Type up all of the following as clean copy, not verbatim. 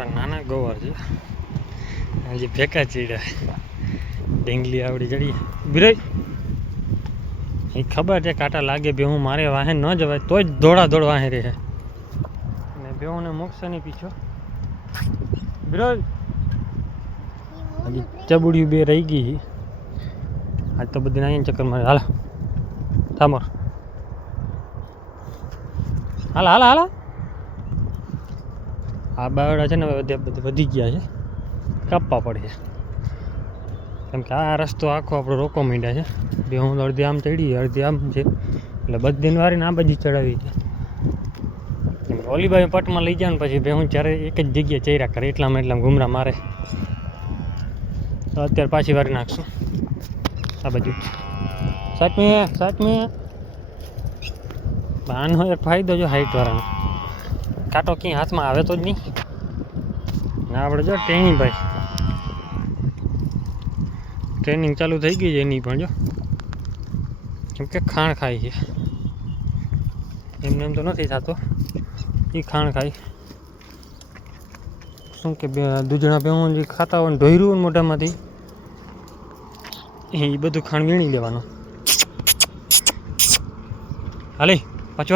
અમારા નાના ગોવાર છે હજી ભેકા ચીડ્યા ડેંગલી આવડી ચડી બિરાઈ એ ખબર છે કાંટા લાગે બે હું મારે વાહે ન જવાય તોય જ દોડ વાહે રહે અને બેહુને મૂકશે નહીં પીછો બિરાઈ હજી ચબુડિયું બે રહી ગઈ આજ તો બધી અહીંયા ચક્કર મારે હાલ થામર હાલ આ બાવડા છે ને હવે વધી ગયા છે કાપવા પડે કેમ કે આ રસ્તો આખો આપણો રોકો માંડ્યા છે બે હું અડધી આમ ચડી અડધી આમ છે એટલે બધી વારીને આ બાજુ ચડાવી છે કેમ કે ઓલી બાજુ પટમાં લઈ જાય ને પછી બે હું જ્યારે એક જ જગ્યાએ ચર્યા કરે એટલામાં ઘૂમરા મારે તો અત્યારે પાછી વારી નાખશું આ બાજુ સાચમી આનો એક ફાયદો જો હાઈટ વાળાનો કાંટો ક્યાંય હાથમાં આવે તો જ નહીં ના આપણે જો ટેણી ભાઈ ટ્રેનિંગ ચાલુ થઈ ગઈ છે એની પણ જો કેમ કે ખાણ ખાય છે એમને એમ તો નથી થતો એ ખાણ ખાય શું કે દૂધણા પેવું જે ખાતા હોય ને ઢોર્યું ને મોઢામાંથી એ બધું ખાણ વીણી લેવાનું હાલે પાછો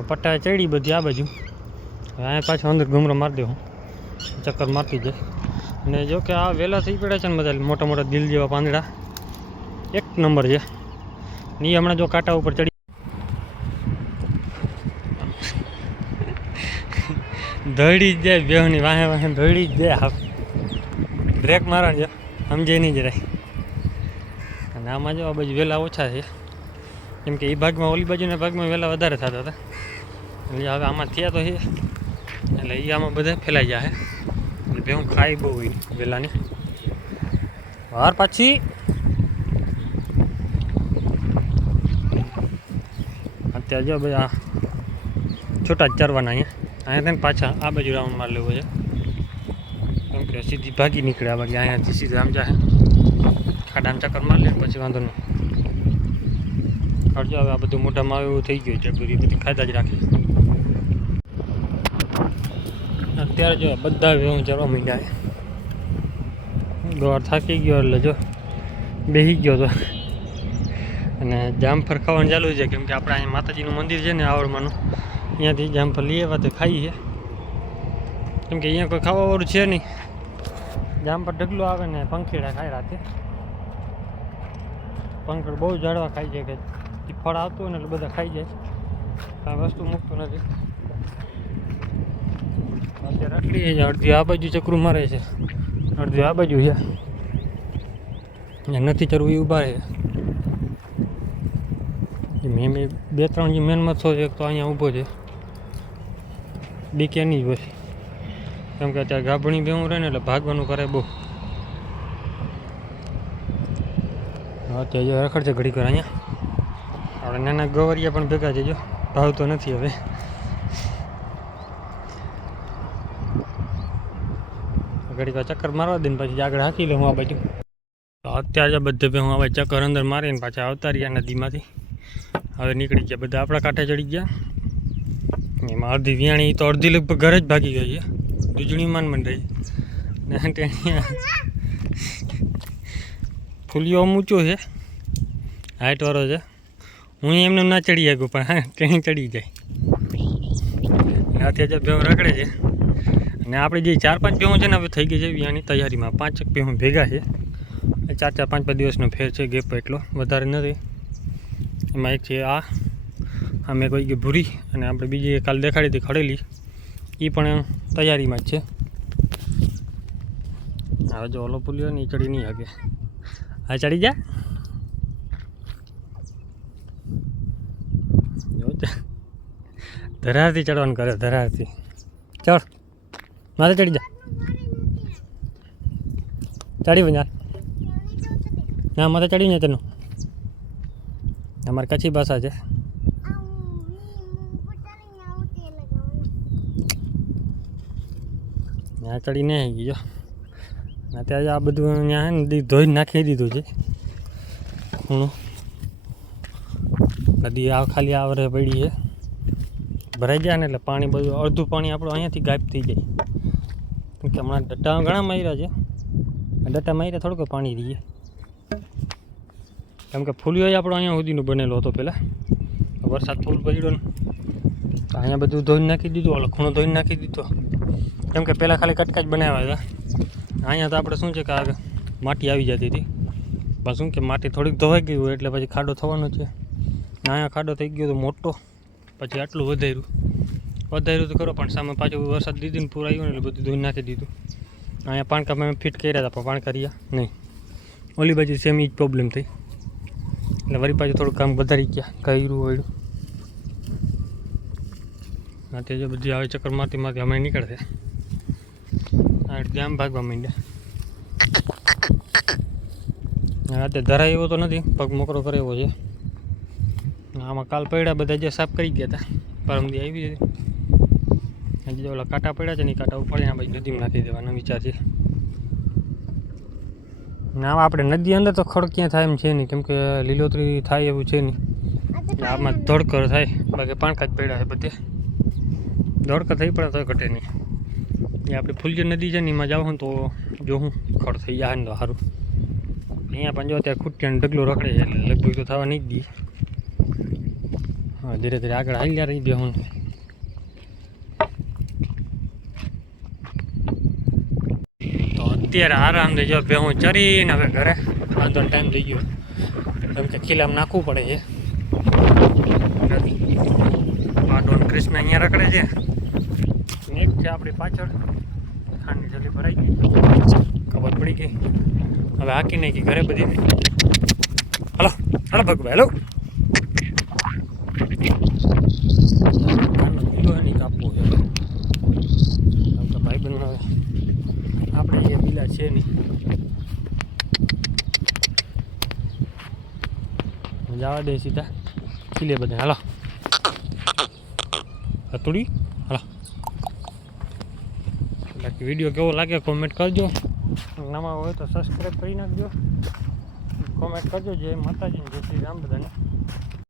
પટ્ટા ચડી બધી આ બાજુ અહીંયા પાછો અંદર ઘૂમરો મારી દઉં ચક્કર મારતી જાય અને જો કે આ વહેલા થઈ પડ્યા છે ને બધા મોટા મોટા દિલ જેવા પાંદડા એક નંબર છે ને એ હમણાં જો કાંટા ઉપર ચડી દોડી જ જાય બેહની વાહે દોડી જ જાય હા બ્રેક મારા છે સમજે નહીં જરાય અને આમાં જો આ બાજુ વહેલા ઓછા છે કેમ કે એ ભાગમાં ઓલી બાજુના ભાગમાં વહેલા વધારે થતા હતા એટલે હવે આમાં થયા તો છે એટલે એ આમાં બધા ફેલાઈ જાય એટલે બે હું ખાઈ બહુ હોય વહેલાની વાર પાછી અત્યારે જો ભાઈ આ છોટા જ ચરવાના અહીંયા તેને પાછા આ બાજુ રાઉન્ડ માર લેવો છે કેમ કે સીધી ભાગી નીકળે આ બાજુ અહીંયાથી સીધા આમ જાય ખાડામાં ચક્કર માર લે પછી વાંધો નહીં ખર્ચો હવે આ બધું મોઢામાં એવું થઈ ગયું છે બધી ખાધા જ રાખી અત્યારે જો બધા વેવું ચરવા માંડ્યા ગોળ થાકી ગયો એટલે જો બેસી ગયો તો અને જામફળ ખાવાનું ચાલુ છે કેમ કે આપણે અહીંયા માતાજીનું મંદિર છે ને આવડમાંનું અહીંયાથી જામફળ લઈ આવ્યા તો ખાઈએ કેમ કે અહીંયા કોઈ ખાવાવાળું છે નહીં જામફળ ઢગલું આવે ને પંખીડા ખાય રાતે પંખીડ બહુ ઝાડવા ખાઈ છે કે ફળ આવતું હોય ને એટલે બધા ખાઈ જાય કાંઈ વસ્તુ મૂકતું નથી અત્યારે આટલી અડધી આ બાજુ ચક્રું મારે છે અડધી આ બાજુ છે નથી ચરવું એ ઊભા રહે મેં બે ત્રણ જે મેન મથો છે એક તો અહીંયા ઊભો છે બીકે નહીં હોય કેમ કે અત્યારે ગાભણી બેવું રહે ને એટલે ભાગવાનું કરે બહુ અત્યારે રખડ છે ઘડી કર અહીંયા આપણે નાના ગવરિયા પણ ભેગા છે જો ભાવતો નથી હવે ઘડીક ચક્કર મારવા દે ને પછી આગળ હાકી લઉં આ બાજુ તો અત્યારે બધે હું હવે ચક્કર અંદર મારીને પાછા આવતા રહ્યા નદીમાંથી હવે નીકળી ગયા બધા આપણા કાંઠે ચડી ગયા એમાં અડધી વિયાણી તો અડધી લગભગ ઘરે જ ભાગી ગઈ છે દૂજણી માન રહી ને ટેણીયા ફૂલિયો ઊંચો છે હાઈટવાળો છે હું એમને ના ચડી શકું પણ હા ટ્રેન ચડી જાય અત્યારે જે ભેહું રખડે છે અને આપણે જે 4-5 ભેહું છે ને હવે થઈ ગઈ છે વિયાની તૈયારીમાં 5 ભેહું ભેગા છે 4-4 5-5 દિવસનો ફેર છે ગેપ એટલો વધારે નથી એમાં એક છે આ મેં કોઈ કે ભૂરી અને આપણે બીજી કાલ દેખાડી હતી ખડેલી એ પણ તૈયારીમાં જ છે હવે જો ઓલો પુલિયો ને એ ચડી નહીં શકે આ ચડી જા ધરારથી ચડવાનું કરે ધરારથી ચડ માથે ચડી જા ચડી બજાર ના માથે ચડી ને તેનું અમારે કચ્છી ભાષા છે ત્યાં ચડીને આવી ગયો અત્યારે આ બધું ત્યાં નદી ધોઈ નાખી દીધું છે ખૂણું નદી આ ખાલી આવરે પડી છે ભરાઈ જાય ને એટલે પાણી બધું અડધું પાણી આપણું અહીંયાથી ગાયબ થઈ જાય. કેમ કે હમણાં ડટ્ટા ઘણા માર્યા છે, ડટ્ટા માર્યા થોડુંક પાણી રહીએ. કેમ કે ફૂલિયો આપણો અહીંયા સુધીનું બનેલો હતો પહેલાં, વરસાદ ફૂલ પડ્યો ને તો અહીંયા બધું ધોઈને નાખી દીધું, ઓલો ખૂણો ધોઈને નાખી દીધો. કેમ કે પહેલાં ખાલી કટકા જ બનાવ્યા હતા. અહીંયા તો આપણે શું છે કે આ માટી આવી જતી હતી, પણ શું કે માટી થોડીક ધોવાઈ ગઈ હોય એટલે પછી ખાડો થવાનો છે. અહીંયા ખાડો થઈ ગયો તો મોટો, પછી આટલું વધાર્યું તો ખરો, પણ સામે પાછું વરસાદ દીધીને પૂર આવ્યું ને એટલે બધું ધોઈને નાખી દીધું. અહીંયા પાણકા મેં ફિટ કર્યા હતા પણ પાણકા રહ્યા નહીં. ઓલી બાજુ સેમ એ જ પ્રોબ્લેમ થઈ એટલે વળી પાછું થોડું કામ વધારી ગયા, કર્યું વળ્યું. તે જો બધી આવે ચક્કર મારતી અમે નીકળશે જામ ભાગવા માંડ્યા. રાતે ધરાય એવો તો નથી, પગ મોકરો કરે એવો છે. આમાં કાલ પડ્યા બધા જે સાફ કરી ગયા હતા, પરમદી આવી હતી. હજી ઓલા કાંટા પડ્યા છે ને, કાંટા ઉપાડીને પછી નદીમાં નાખી દેવાનો વિચાર છે. ના આપણે નદી અંદર તો ખડ ક્યાં થાય એમ છે નહીં, કેમ કે લીલોતરી થાય એવું છે નહીં. આમાં ધોળકર થાય, બાકી પાણકા જ પડ્યા છે બધે. ધોળકર થઈ પડે તો ઘટે નહીં. એ આપણી ફૂલજી નદી છે ને એમાં જાઉં તો જો હું ખડ થઈ જાય ને તો સારું. અહીંયા પણ જો અત્યારે ખૂટિયાનું ઢગલો રખડે છે એટલે લગભગ તો થવા નહીં જ દી. હા, ધીરે ધીરે આગળ હાલ્યા રહી બે હું. તો અત્યારે આરામ થઈ ગયો, બે હું ચરીને હવે ઘરે વાંધો ટાઈમ થઈ ગયો. કેમ કે ખીલામાં નાખવું પડે છે. પાડો કૃષ્ણ અહીંયા રખડે છે, એક છે આપણી પાછળ ખાંડની જલ્દી ભરાઈ ગઈ, ખબર પડી ગઈ. હવે હાકી નાખી ઘરે બધી. હલો હલો ભગભાઈ, હેલો. કિલો એની કાપવું છે તો ભાઈ બંધ હવે આપણે એ બિલા છે નહીં. જવા દે સીધા ખીલે બધા. હાલો હતુડી, હાલો. બાકી વિડીયો કેવો લાગે કોમેન્ટ કરજો, નવા હોય તો સબસ્ક્રાઈબ કરી નાખજો, કોમેન્ટ કરજો. જય માતાજી, જય શ્રી રામ બધાને.